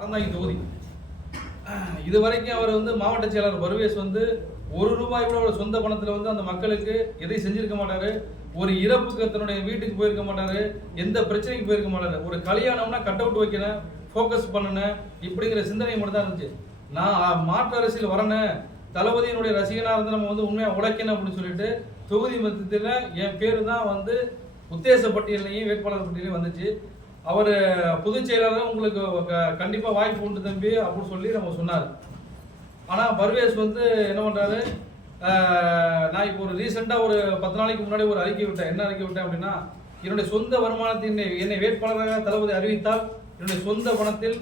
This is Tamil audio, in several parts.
அறந்தாங்கி தொகுதி இது வரைக்கும் அவர் வந்து மாவட்ட செயலாளர் பர்வேஸ் வந்து ₹1 கூட சொந்த பணத்தில் வந்து அந்த மக்களுக்கு எதை செஞ்சிருக்க மாட்டாரு. ஒரு இறப்புக்கு தன்னுடைய வீட்டுக்கு போயிருக்க மாட்டாரு, எந்த பிரச்சனைக்கு போயிருக்க மாட்டாரு. ஒரு கல்யாணம்னா கட் அவுட் வைக்கணும், ஃபோக்கஸ் பண்ணணும், இப்படிங்கிற சிந்தனை மட்டும் தான் இருந்துச்சு. நான் மாற்று அரசியல் வரணும், தளபதியினுடைய ரசிகனாக இருந்து நம்ம வந்து உண்மையாக உழைக்கணும் அப்படின்னு சொல்லிட்டு தொகுதி மத்தியத்தில் என் பேர் தான் வந்து உத்தேச பட்டியலையும் வேட்பாளர் பட்டியலையும் வந்துச்சு. அவர் பொதுச் செயலாளர் உங்களுக்கு கண்டிப்பாக வாய்ப்பு உண்டு தம்பி அப்படின்னு சொல்லி நம்ம சொன்னார். ஆனால் பர்வேஸ் வந்து என்ன பண்ணுறாரு, நான் இப்போ ஒரு ரீசெண்டாக ஒரு 10 நாளைக்கு முன்னாடி ஒரு அறிக்கை விட்டேன். என்ன அறிக்கை விட்டேன் அப்படின்னா, என்னுடைய சொந்த வருமானத்தின் என்னை வேட்பாளராக தளபதி அறிவித்தால் என்னுடைய சொந்த பணத்தில்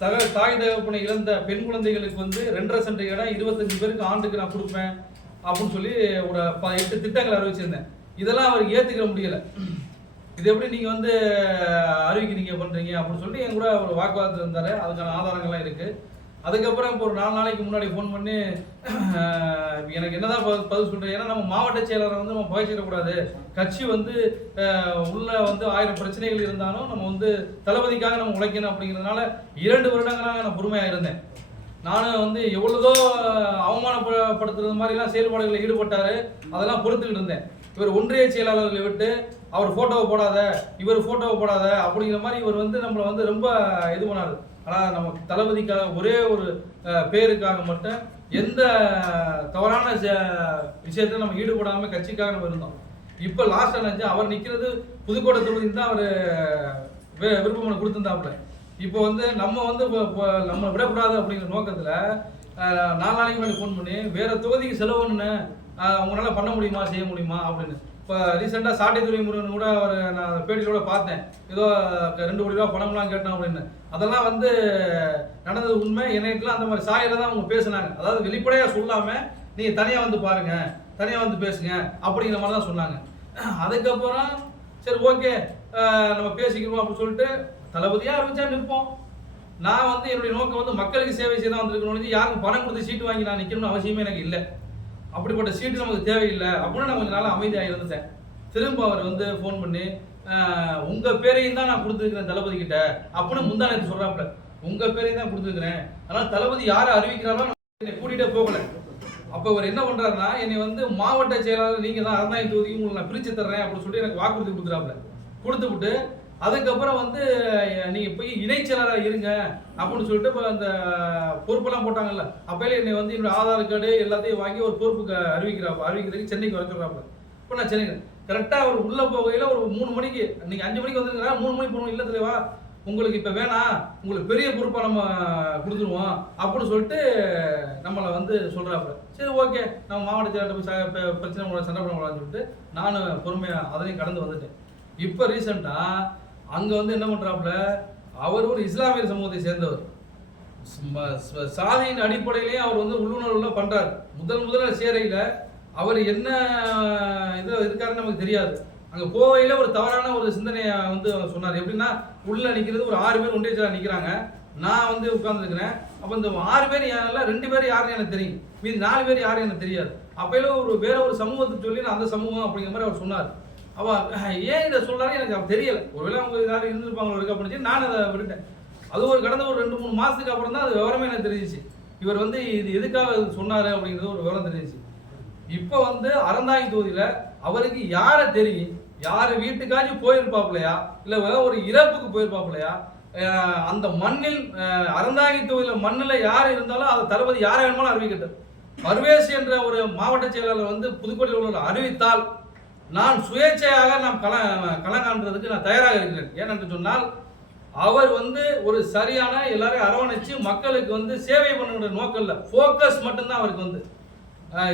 தாய் தகப்பனை இழந்த பெண் குழந்தைகளுக்கு வந்து 2.5 சென்ட் இடம் 25 பேருக்கு ஆண்டுக்கு நான் கொடுப்பேன் அப்படின்னு சொல்லி ஒரு 8 திட்டங்கள் அறிவிச்சிருந்தேன். இதெல்லாம் அவருக்கு ஏற்றுக்கிற முடியலை. இது எப்படி நீங்கள் வந்து அறிவிக்கிறீங்க பண்ணுறீங்க அப்படின்னு சொல்லிட்டு என் கூட ஒரு வாக்குவாதத்தில் இருந்தார். அதுக்கான ஆதாரங்கள்லாம் இருக்குது. அதுக்கப்புறம் இப்போ ஒரு 4 நாளைக்கு முன்னாடி ஃபோன் பண்ணி எனக்கு என்னதான் பதில் சொல்கிறேன், ஏன்னா நம்ம மாவட்ட செயலரை வந்து நம்ம புகைச்சிடக்கூடாது, கட்சி வந்து உள்ள வந்து 1000 பிரச்சனைகள் இருந்தாலும் நம்ம வந்து தளபதிக்காக நம்ம உழைக்கணும் அப்படிங்கிறதுனால 2 வருடங்களாக நான் பொறுமையாக இருந்தேன். நானும் வந்து எவ்வளோதோ அவமானப்படுத்துறது மாதிரிலாம் செயல்பாடுகளில் ஈடுபட்டார், அதெல்லாம் பொறுத்துக்கிட்டு இருந்தேன். இவர் ஒன்றிய செயலாளர்களை விட்டு அவர் ஃபோட்டோவை போடாத, இவர் ஃபோட்டோவை போடாத அப்படிங்கிற மாதிரி இவர் வந்து நம்மளை வந்து ரொம்ப இது பண்ணார். ஆனால் நமக்கு தளபதிக்காக ஒரே ஒரு பேருக்காக மட்டும் எந்த தவறான விஷயத்தில் நம்ம ஈடுபடாமல் கட்சிக்காக நம்ம இருந்தோம். இப்போ லாஸ்ட் நினச்சி அவர் நிற்கிறது புதுக்கோட்டை தொகுதின்னு தான் அவர் விருப்பமனு கொடுத்துருந்தாப்புல. இப்போ வந்து நம்ம வந்து நம்ம விடக்கூடாது அப்படிங்கிற நோக்கத்தில் 4 நாளைக்கு முன்னாடி ஃபோன் பண்ணி வேற தொகுதிக்கு செலவுன்னு உங்களால் பண்ண முடியுமா, செய்ய முடியுமா அப்படின்னு. இப்போ ரீசெண்டாக சாட்டைத்துறை முருகன் கூட அவர் நான் பேட்டியில் கூட பார்த்தேன், ஏதோ 2 கோடி ரூபா பணம்லாம் கேட்டோம் அப்படின்னு. அதெல்லாம் வந்து நடந்தது உண்மை. என்னைட்டுலாம் அந்த மாதிரி சாயலை தான் அவங்க பேசுனாங்க. அதாவது வெளிப்படையாக சொல்லாமல் நீங்கள் தனியாக வந்து பாருங்க, தனியாக வந்து பேசுங்க அப்படிங்கிற மாதிரி தான் சொன்னாங்க. அதுக்கப்புறம் சரி ஓகே நம்ம பேசிக்கிறோம் அப்படின்னு சொல்லிட்டு தளபதியாக அறிவிச்சா நிற்போம். நான் வந்து என்னுடைய நோக்கம் வந்து மக்களுக்கு சேவை செய்ய தான் வந்துருக்கணும், யாருக்கும் பணம் கொடுத்து சீட்டு வாங்கி நான் நிற்கணும்னு அவசியமே எனக்கு இல்லை. அப்படிப்பட்ட சீட்டு நமக்கு தேவையில்லை அப்படின்னு நான் கொஞ்சம் நாள் அமைதியாக இருந்துட்டேன். திரும்ப அவர் வந்து ஃபோன் பண்ணி உங்கள் பேரையும் தான் நான் கொடுத்துருக்கிறேன் தளபதி கிட்ட அப்படின்னு முந்தானத்து சொல்கிறாப்புல. உங்கள் பேரையும் தான் கொடுத்துருக்கிறேன், அதனால் தளபதி யாரை அறிவிக்கிறாரோ என்னை கூட்டிகிட்டே போகலை. அப்போ அவர் என்ன பண்ணுறாருன்னா, என்னை வந்து மாவட்ட செயலாளர் நீங்கள் தான் அறந்தாங்கி தொகுதிக்கு உங்களுக்கு நான் பிரித்து தர்றேன் அப்படின்னு சொல்லி எனக்கு வாக்குறுதி கொடுக்குறாப்புல. கொடுத்துவிட்டு அதுக்கப்புறம் வந்து நீங்கள் போய் இணைச்செயலாளராக இருங்க அப்படின்னு சொல்லிட்டு இப்போ அந்த பொறுப்பெல்லாம் போட்டாங்கல்ல, அப்போயே என்னை வந்து என்னோட ஆதார் கார்டு எல்லாத்தையும் வாங்கி ஒரு பொறுப்புக்கு அறிவிக்கிறதுக்கு சென்னைக்கு வர சொல்கிறாப்புல. இப்போ நான் சென்னைக்கு கரெக்டாக அவர் உள்ளே போகையில் ஒரு 3 மணிக்கு, நீங்கள் 5 மணிக்கு வந்துருக்கிறா, 3 மணிக்கு போகணும். இல்லை தலைவா உங்களுக்கு இப்போ வேணாம், உங்களுக்கு பெரிய பொறுப்பாக நம்ம கொடுத்துருவோம் அப்படின்னு சொல்லிட்டு நம்மளை வந்து சொல்கிறாப்புல. சரி ஓகே நம்ம மாவட்ட செயலாளர் போய் பிரச்சனை சண்டை பண்ணக்கூடாதுன்னு சொல்லிட்டு நானும் பொறுமையாக அதனையும் கடந்து வந்துட்டேன். இப்போ ரீசெண்டாக அங்கே வந்து என்ன பண்ணுறாப்புல, அவர் ஒரு இஸ்லாமிய சமூகத்தை சேர்ந்தவர், சாதியின் அடிப்படையிலேயே அவர் வந்து உள்ளுணர்வுல பண்ணுறாரு. முதல்ல சேரையில் அவர் என்ன இது இருக்காருன்னு நமக்கு தெரியாது. அங்கே போவையில் ஒரு தவறான ஒரு சிந்தனையை வந்து சொன்னார். எப்படின்னா, உள்ளே நிற்கிறது ஒரு 6 பேர் ஒன்றிய செயலாளர் நிற்கிறாங்க, நான் வந்து உட்காந்துருக்கிறேன். அப்போ இந்த 6 பேர் யாரெல்லாம் 2 பேர் யாருன்னு எனக்கு தெரியும், மீதி 4 பேர் யாரும் எனக்கு தெரியாது. அப்போயில வேற ஒரு சமூகத்துக்கு சொல்லி நான் அந்த சமூகம் அப்படிங்கிற மாதிரி அவர் சொன்னார். அவன் ஏன் இதை சொல்கிறாரு எனக்கு தெரியலை. ஒருவேளை அவங்க யாரும் இருந்திருப்பாங்களோ இருக்க அப்படின்னு நான் அதை விட்டுட்டேன். அது கடந்த ஒரு 2-3 மாதத்துக்கு அப்புறம் தான் அது விவரமே எனக்கு தெரிஞ்சிச்சு. இவர் வந்து இது எதுக்காக சொன்னார் அப்படிங்கிறது ஒரு விவரம் தெரிஞ்சிச்சு. இப்போ வந்து அறந்தாங்கி தொகுதியில் அவருக்கு யாரை தெரியும், யார் வீட்டுக்காச்சும் போயிருப்பாப்புலையா, இல்லை ஒரு இறப்புக்கு போயிருப்பாப்புலையா, அந்த மண்ணில் அறந்தாங்கி தொகுதியில் மண்ணில் யார் இருந்தாலும் அதை தளபதி யாரை வேணுமாலும் அறிவிக்கட்டும். பர்வேஸ் என்ற ஒரு மாவட்ட செயலாளர் வந்து புதுக்கோட்டையில் உள்ள அறிவித்தால் நான் சுயேட்சையாக நாம் களம் காண்றதுக்கு நான் தயாராக இருக்கிறேன். ஏனென்று சொன்னால் அவர் வந்து ஒரு சரியான எல்லாரையும் அரவணைச்சு மக்களுக்கு வந்து சேவை பண்ணுற நோக்கம் இல்லை, ஃபோக்கஸ் மட்டும்தான் அவருக்கு வந்து.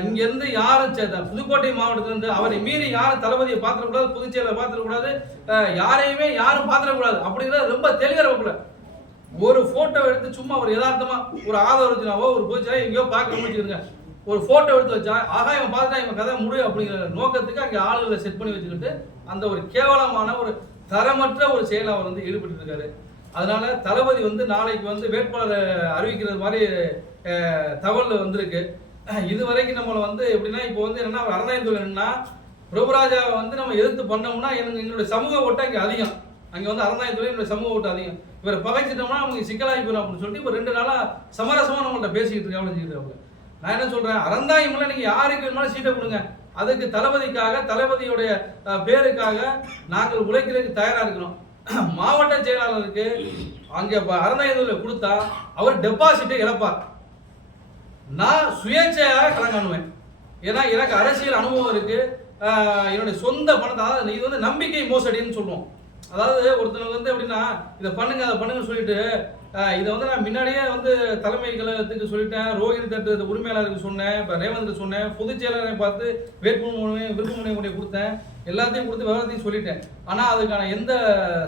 இங்கேருந்து யாரும் புதுக்கோட்டை மாவட்டத்திலிருந்து அவரை மீறி யாரும் தளபதியை பார்த்துடக்கூடாது, பொதுச்செயலரை பார்த்துடக்கூடாது, யாரையுமே யாரும் பார்த்துடக்கூடாது அப்படிங்கிறது ரொம்ப தெளிவாக. ஒரு ஃபோட்டோ எடுத்து சும்மா ஒரு யதார்த்தமாக ஒரு ஆதரவுனாவோ ஒரு பொதுச்செயலர் எங்கேயோ பார்க்க முடிச்சுருங்க, ஒரு ஃபோட்டோ எடுத்து வச்சா ஆகா இவன் பார்த்துட்டா இவன் கதை முடியும் அப்படிங்கிற நோக்கத்துக்கு அங்கே ஆளுகளை செட் பண்ணி வச்சுக்கிட்டு அந்த ஒரு கேவலமான ஒரு தரமற்ற ஒரு செயலை அவர் வந்து ஈடுபட்டு இருக்காரு. அதனால தளபதி வந்து நாளைக்கு வந்து வேட்பாளரை அறிவிக்கிறது மாதிரி தகவல் வந்திருக்கு. இது வரைக்கும் நம்மளை வந்து எப்படின்னா, இப்போ வந்து என்னன்னா அறந்தாங்கி தொழில்னா பிரபுராஜாவை வந்து நம்ம எதிர்த்து பண்ணோம்னா எங்களுடைய சமூக ஓட்டம் இங்கே அதிகம். அங்கே வந்து அறந்தாங்கி தொழில் சமூக ஓட்டம் அதிகம். இவரை பகைச்சிட்டோம்னா அவங்க சிக்கலாகி போயிடும் அப்படின்னு சொல்லிட்டு இப்போ 2 நாளா சமரசமா நம்மள்ட்ட பேசிக்கிட்டு இருக்காங்க. நான் என்ன சொல்றேன், அறந்தாங்கி நீங்க யாருக்கு வேணுமாலும் சீட்டை கொடுங்க, அதுக்கு தளபதிக்காக தளபதியுடைய பேருக்காக நாங்கள் உழைக்கிறதுக்கு தயாரா இருக்கணும். மாவட்ட செயலாளருக்கு அங்க அறந்தாங்கி கொடுத்தா அவர் டெபாசிட்டை இழப்பார். நான் சுயேட்சையாக கலங்காணுவேன். ஏன்னா எனக்கு அரசியல் அனுபவம் இருக்கு. என்னுடைய சொந்த பணத்தை, அதாவது இது வந்து நம்பிக்கை மோசடின்னு சொல்லுவோம். அதாவது ஒருத்தனுக்கு வந்து எப்படின்னா இதை பண்ணுங்க அதை பண்ணுங்கன்னு சொல்லிட்டு இதை வந்து நான் முன்னாடியே வந்து தலைமை கழகத்துக்கு சொல்லிட்டேன், ரோஹிணி தட்டு உரிமையாளருக்கு சொன்னேன், இப்போ ரேவந்துக்கு சொன்னேன், பொதுச் செயலாளரை பார்த்து விருப்பமனை கொடுத்தேன், எல்லாத்தையும் கொடுத்து விவரத்தையும் சொல்லிட்டேன். ஆனால் அதுக்கான எந்த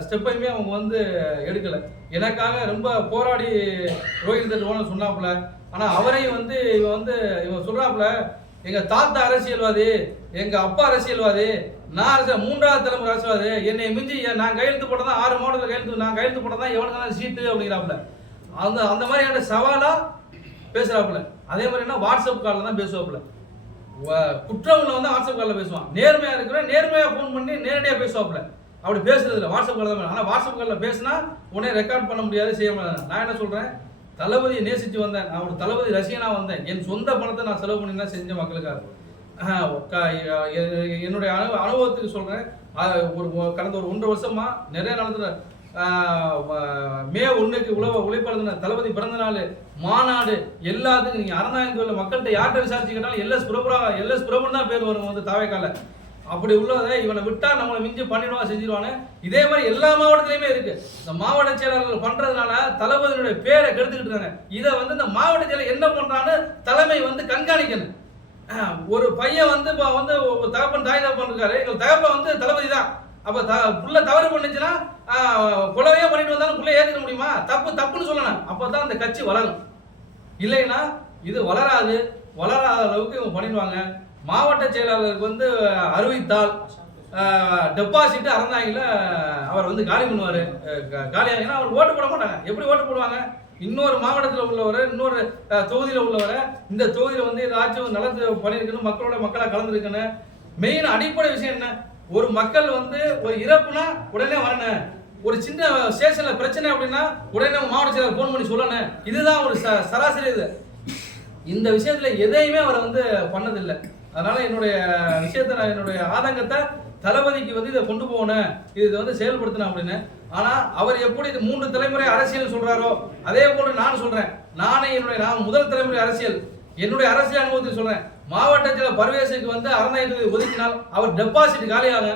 ஸ்டெப்பையுமே அவங்க வந்து எடுக்கலை. எனக்காக ரொம்ப போராடி ரோஹிணி தட்டு ஓனர் சொன்னாப்புல. ஆனால் அவரையும் வந்து இவன் சொல்றாப்புல, எங்க தாத்தா அரசியல்வாதி, எங்க அப்பா அரசியல்வாதி, நான் 3வது தலைமுறை அரசியல்வாதி, என்னை மிஞ்சி நான் கையெழுத்து போட்டதான் 6 மாவட்டத்தில் நான் கையெழுத்து போட்டதான் எவனுக்கான சீட்டு அப்படிங்கிறாப்புல. அந்த மாதிரி சவாலா பேசுறாப்புல. அதே மாதிரி என்ன வாட்ஸ்அப் காலில் தான் பேசுவாப்புல. குற்றம் வந்து வாட்ஸ்அப் காலில் பேசுவான். நேர்மையா இருக்கிற நேர்மையா ஃபோன் பண்ணி நேரடியாக பேசுவாப்புல. அப்படி பேசுறது இல்லை, வாட்ஸ்அப் காலில் தான். ஆனால் வாட்ஸ்அப் காலில் பேசினா உடனே ரெக்கார்ட் பண்ண முடியாது, செய்ய முடியாது. நான் என்ன சொல்றேன், தளபதியை நேசித்து வந்தேன், நான் ஒரு தளபதி ரசிகனாக வந்தேன். என் சொந்த பணத்தை நான் செலவு பண்ணி தான் செஞ்ச மக்களுக்காக. என்னுடைய அனுபவத்துக்கு சொல்கிறேன். கடந்த ஒரு 1.5 வருஷமா நிறைய நடத்துல மே 1க்கு உழைப்பாளர் தளபதி பிறந்த நாள் மாநாடு எல்லாத்துக்கும் நீங்கள் அறந்தாங்கி மக்கள்கிட்ட யார்கிட்ட விசாரிச்சு கேட்டாலும் எல்எஸ் பிரபுன்னு தான் பேர் வரும் வந்து தாவேக்கால. அப்படி உள்ளதை இவனை விட்டா நம்மளை மிஞ்சி பண்ணிடுவான், செஞ்சிருவானு. இதே மாதிரி எல்லா மாவட்டத்திலையுமே இருக்கு. இந்த மாவட்ட செயலாளர்கள் பண்றதுனால தளபதியுடைய பேரை கெடுத்துக்கிட்டு இருக்காங்க. இதை வந்து இந்த மாவட்ட செயலர் என்ன பண்றான்னு தலைமை வந்து கண்காணிக்கணும். ஒரு பையன் வந்து இப்போ வந்து தகப்பன் தாய் தகப்பன் இருக்காரு, எங்கள் தகப்பன் வந்து தளபதி தான். அப்போ புள்ள தவறு பண்ணுச்சுன்னா கொலவையே பண்ணிட்டு வந்தாலும் புள்ள ஏற்றுக்க முடியுமா? தப்புன்னு சொல்லணும். அப்போ தான் அந்த கட்சி வளரும். இல்லைன்னா இது வளராத அளவுக்கு இவங்க பண்ணிடுவாங்க. மாவட்ட செயலாளருக்கு வந்து அறிவித்தால் டெபாசிட் அறந்தாங்கில அவர் வந்து காலி பண்ணுவார். காலியாகினா அவர் ஓட்டு போட மாட்டாங்க. எப்படி ஓட்டு போடுவாங்க? இன்னொரு மாவட்டத்தில் உள்ளவரை, இன்னொரு தொகுதியில் உள்ளவரை, இந்த தொகுதியில் வந்து ஏதாச்சும் நலத்து பண்ணியிருக்கணும், மக்களாக கலந்துருக்கணும். மெயின் அடிப்படை விஷயம் என்ன, ஒரு மக்கள் வந்து ஒரு இறப்புனா உடனே வரணும், ஒரு சின்ன ஸ்டேஷனில் பிரச்சனை அப்படின்னா உடனே மாவட்ட செயலாளர் ஃபோன் பண்ணி சொல்லணும். இதுதான் ஒரு சராசரி. இது இந்த விஷயத்தில் எதையுமே அவரை வந்து பண்ணதில்லை. அதனால என்னுடைய விஷயத்தை நான் என்னுடைய ஆதங்கத்தை தளபதிக்கு வந்து இதை கொண்டு போகணும், இது வந்து செயல்படுத்தணும் அப்படின்னு. ஆனா அவர் எப்படி 3 தலைமுறை அரசியல் சொல்றாரோ அதே போல நான் சொல்றேன். நான் முதல் தலைமுறை அரசியல், என்னுடைய அரசியல் அனுபவத்தை சொல்றேன். மாவட்டத்தில் பர்வேசுக்கு வந்து அறந்தாங்கி ஒதுக்கினால் அவர் டெபாசிட் காலியாக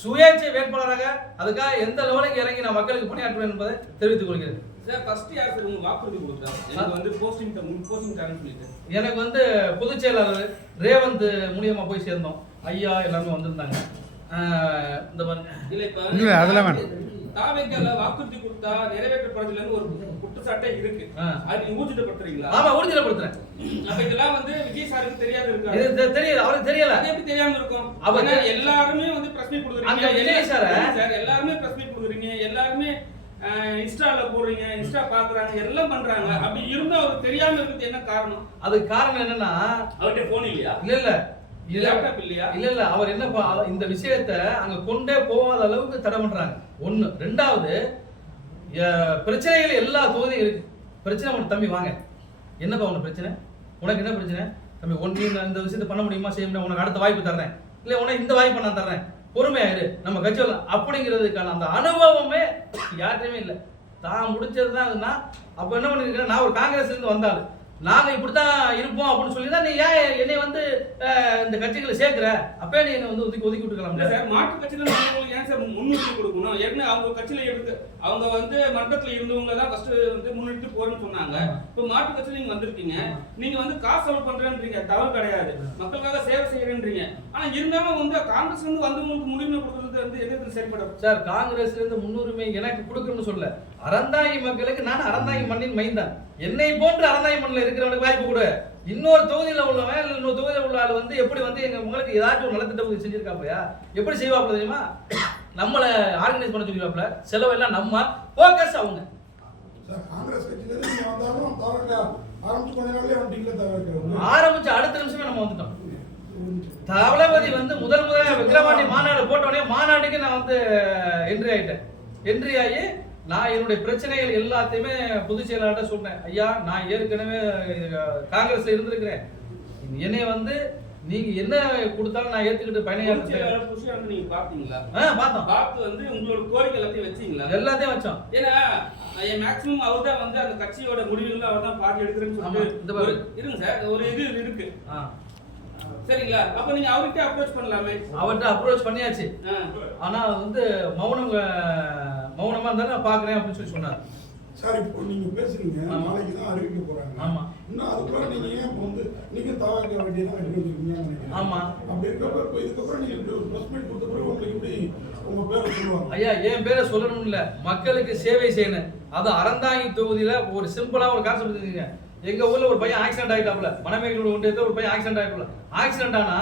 சுயேட்சை வேட்பாளராக அதுக்காக எந்த லெவலுக்கு இறங்கி நான் மக்களுக்கு பணியாற்றுவேன் என்பதை தெரிவித்துக் கொள்கிறேன். எனக்கு வந்து பொதுச் செயலாளர் ரேவந்த் மூலியமா போய் சேர்ந்தோம். ஐயா எல்லாமே வந்திருந்தாங்க. இந்த மாதிரி அதெல்லாம் வேணும். தாவேக்கால வாக்குறுதி கொடுத்தா நிறைவேற்றப்படுறதுலன்னு ஒரு குற்றச்சாட்டே இருக்கு. அது நீங்க ஊர்ஜிதப்படுத்துறீங்களா? ஆமா, ஊர்ஜிதப்படுத்துறேன். அப்ப இதெல்லாம் வந்து விஜய் சாருக்கு தெரியாது இருக்கா? இது தெரியாது, அவருக்கு தெரியல. அது எப்படி தெரியாம இருக்கும்? அவனா எல்லாரும் வந்து பிரஸ் மீட் கொடுக்குறீங்க. அந்த விஜய் சார் எல்லாரும் பிரஸ் மீட் கொடுக்குறீங்க, எல்லாரும் இன்ஸ்டால போடுறீங்க, இன்ஸ்டா பாக்குறாங்க, எல்லாம் பண்றாங்க. அப்படி இருந்தா அவருக்கு தெரியாம இருக்கிறது என்ன காரணம்? அதுக்கு காரணம் என்னன்னா அவர்கிட்ட போன் இல்லையா? இல்ல அவர் என்ன இந்த விஷயத்தை அங்க கொண்டே போகாத அளவுக்கு தடை பண்றாங்க. 1. 2வது பிரச்சனைகள் எல்லா தொகுதியும் இருக்கு. பிரச்சனை உனக்கு தம்பி வாங்க, என்னப்பா உனக்கு பிரச்சனை, உனக்கு என்ன பிரச்சனை தம்பி, ஒன்று இந்த விஷயத்தை பண்ண முடியுமா, செய்ய முடியும், உனக்கு அடுத்த வாய்ப்பு தர்றேன், இல்லை உனக்கு இந்த வாய்ப்பு நான் தர்றேன், பொறுமையாயிரு, நம்ம கட்சி வரலாம் அப்படிங்கிறதுக்கான அந்த அனுபவமே யார்கிட்டையுமே இல்லை. தான் முடிச்சதுதான் அதுனா. அப்போ என்ன பண்ணிருக்கேன், நான் ஒரு காங்கிரஸ்ல இருந்து வந்தாலும் நாங்கள் இப்படித்தான் இருப்போம் அப்படின்னு சொல்லி தான் நீ ஏன் என்னை வந்து இந்த கட்சிகளை சேர்க்கிற, அப்பே நீ என்னை வந்து ஒதுக்கி விட்டுக்கலாம் சார். மாற்று கட்சியில ஏன் சார் முன்னிறுத்தி கொடுக்கணும்? ஏற்கனவே அவங்க கட்சியில இருந்து அவங்க வந்து மன்றத்தில் இருந்தவங்க தான் ஃபர்ஸ்ட் வந்து முன்னிறுத்தி போறேன்னு சொன்னாங்க. இப்போ மாற்று கட்சியில நீங்க வந்திருக்கீங்க, நீங்க வந்து காசு செலவு பண்றேன்றீங்க, தவறு கிடையாது, மக்களுக்காக சேவை செய்யறேன்றீங்க. ஆனா இருந்தாலும் வந்து காங்கிரஸ்ல இருந்து வந்தவங்களுக்கு முன்னுரிமை கொடுக்கறது வந்து எதிர்த்து செயல்படும் சார். காங்கிரஸ்ல இருந்து முன்னுரிமை எனக்கு கொடுக்கணும்னு சொல்ல, அறந்தாங்கி மக்களுக்கு நான் அறந்தாங்கி மண்ணின் மைந்தான், என்னை போன்று அறந்தாங்கி மண்ணில் இருக்கிறவனுக்கு வாய்ப்பு கொடு. இன்னொரு தொகுதியில் உள்ளவன் இல்லை இன்னொரு தொகுதியில் உள்ள ஆள் வந்து எப்படி வந்து எங்க உங்களுக்கு ஏதாச்சும் ஒரு நலத்திட்டம் செஞ்சிருக்காப்பையா, எப்படி செய்வாப்புல தெரியுமா? நம்மளை ஆர்கனைஸ் பண்ண சொல்லிவாப்புல, செலவெல்லாம் நம்ம போக்கஸ் அவங்க. ஆரம்பிச்ச அடுத்த நிமிஷமே நம்ம வந்துட்டோம். தளபதி வந்து முதல்ல விக்கிரவாண்டி மாநாடு போட்டோடனே மாநாட்டுக்கு நான் வந்து என்ட்ரி ஆகி நான் என்னுடைய பிரச்சனைகள் எல்லாத்தையுமே பொதுச் செயலாளர்கிட்ட சொன்னேன். ஐயா, நான் ஏற்கனவே காங்கிரஸ்ல இருந்திருக்கிறேன். என்னைய வந்து நீங்க என்ன கொடுத்தாலும் நான் ஏத்துக்கிட்டு பயணியாளர் புஷி நீங்க பாத்தீங்களா? பார்த்தோம். பார்த்து வந்து உங்களோட கோரிக்கை எல்லாத்தையும் வச்சீங்களா? எல்லாத்தையும் வச்சோம். ஏன்னா மேக்ஸிமம் அவர் தான் வந்து அந்த கட்சியோட முடிவுகளை அவர் தான் பார்த்து எடுக்கிறேன்னு சொல்லிட்டு இருங்க சார். ஒரு இது இருக்கு சரிங்களா? அப்ப நீங்க அவர்கிட்ட அப்ரோச் பண்ணலாமே. அவர்கிட்ட அப்ரோச் பண்ணியாச்சு. ஆனா வந்து மௌனமா இருந்தாலும் நான் பாக்குறேன் அப்படின்னு சொல்லி சொன்னார். சார், இப்போ நீங்க பேசுறீங்க, நாளைக்கு தான் அறிவிக்க போறாங்க. ஆமா. இன்னும் அதுக்குள்ள நீங்க ஏன் இப்போ வந்து நீங்க தவாக்க வேண்டியதான் எடுக்கிறீங்க? ஆமா. அப்படி இருக்கப்ப இப்போ இதுக்கப்புறம் நீங்க பிரஸ் மீட் கொடுத்த பிறகு உங்களுக்கு எப்படி உங்க பேரை சொல்லுவாங்க? ஐயா, என் பேரை சொல்லணும் இல்ல, மக்களுக்கு சேவை செய்யணும். அது அறந்தாங்கி தொகுதியில ஒரு சிம்பிளா ஒரு கான்செப்ட் இருக்குங்க. எங்க ஊர்ல ஒரு பையன் ஆக்சிடென்ட் ஆயிட்டாப்ல, மணமேகலூர் ஒன்றியத்துல ஒரு பையன் ஆக்சிடென்ட் ஆயிட்டாப்ல. ஆக்சிடென்ட் ஆனா